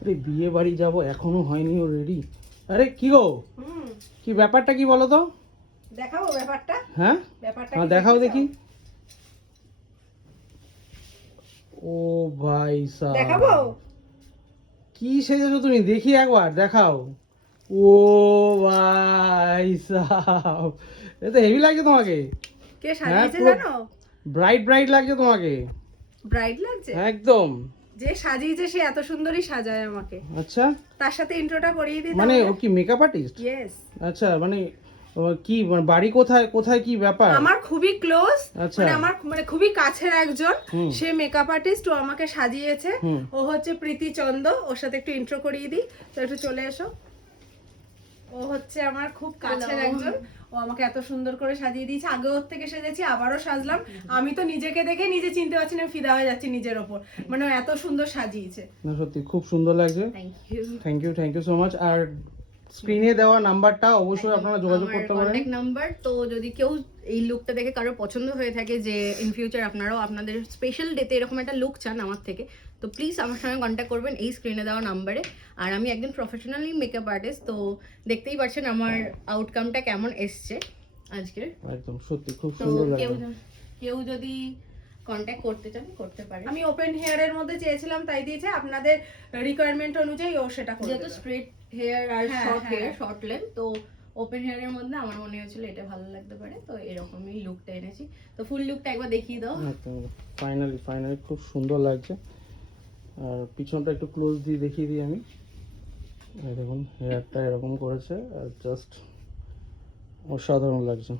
আরে বিয়ে বাড়ি যাবো, এখনো হয়নি ও রেডি। আরে কি গো, কি ব্যাপারটা কি বলো তো? দেখাবো ব্যাপারটা? হ্যাঁ ব্যাপারটা হ্যাঁ কি দেখাও দেখতে দেখি। চাও? ও ভাই দেখাবো? সাহেব, কি সেজেছো তুমি, দেখি একবার দেখাও। ও ভাই সাহেব, এটা হেভি লাগছে তোমাকে। কে হ্যাঁ সাজিয়েছে পুরো জানো? ব্রাইট ব্রাইট লাগছে তোমাকে। ব্রাইড লাগছে? একদম। যে সাজিয়েছে সে এত সুন্দরই সাজায় আমাকে। আচ্ছা, তার সাথে ইন্ট্রোটা করিয়ে দিই মানে তাহলে। ও কি মেকআপ আর্টিস্ট? ইয়েস। আচ্ছা, মানে ও কি মানে বাড়ি কোথায়, কোথায় কি ব্যাপার? আমার খুবই ক্লোজ, আচ্ছা। মানে আমার মানে খুবই কাছের একজন। হুম। সে মেকআপ আর্টিস্ট, ও আমাকে সাজিয়েছে। হুম। ও হচ্ছে প্রীতি চন্দ। ওর সাথে একটু ইন্ট্রো করিয়ে দিই, তো একটু চলে এসো। ও হচ্ছে আমার খুব কাছের একজন। ও আমাকে এত সুন্দর করে সাজিয়ে দিয়েছে। আগে ওর থেকে সেজেছি, আবারও সাজলাম। আমি তো নিজেকে দেখে নিজে চিনতে পারছি না, ফিদা হয়ে যাচ্ছি নিজের ওপর। মানে ও এত সুন্দর সাজিয়েছে। না সত্যি খুব সুন্দর লাগছে। Thank you. Thank you so much. আর স্ক্রিনে দেওয়া নাম্বারটা অবশ্যই আপনারা যোগাযোগ আমার করতে পারেন। কন্ট্যাক্ট নাম্বার, তো যদি কেউ এই লুকটা দেখে কারো পছন্দ হয়ে থাকে যে ইন ফিউচার আপনারাও আপনাদের স্পেশাল ডেতে এরকম একটা লুক চান আমার থেকে, তো প্লিজ আমার সঙ্গে কন্ট্যাক্ট করবেন এই স্ক্রিনে দেওয়া নাম্বারে। আর আমি একজন প্রফেশনালি মেকআপ আর্টিস্ট, তো দেখতেই পাচ্ছেন আমার আউটকামটা কেমন এসছে আজকের। একদম সত্যি খুব তো সুন্দর কেউ লাগছে। কেউ যদি কন্ট্যাক্ট করতে চান করতে পারে। আমি ওপেন হেয়ারের মধ্যে চেয়েছিলাম, তাই দিয়েছে। আপনাদের রিকোয়ারমেন্ট অনুযায়ী ও সেটা করে যেহেতু দেবে। স্ট্রেট হেয়ার আর হ্যাঁ, শর্ট হ্যাঁ। হেয়ার, শর্ট লেন্থ, তো ওপেন হেয়ারের মধ্যে আমার মনে হয়েছিল এটা ভালো লাগতে পারে, তো এরকমই লুকটা এনেছি। তো ফুল লুকটা একবার দেখিয়ে দাও। একদম ফাইনালি খুব সুন্দর লাগছে। আর পিছনটা একটু ক্লোজ দিয়ে দেখিয়ে দিই আমি। এই দেখুন হেয়ারটা এরকম করেছে, আর জাস্ট অসাধারণ লাগছে।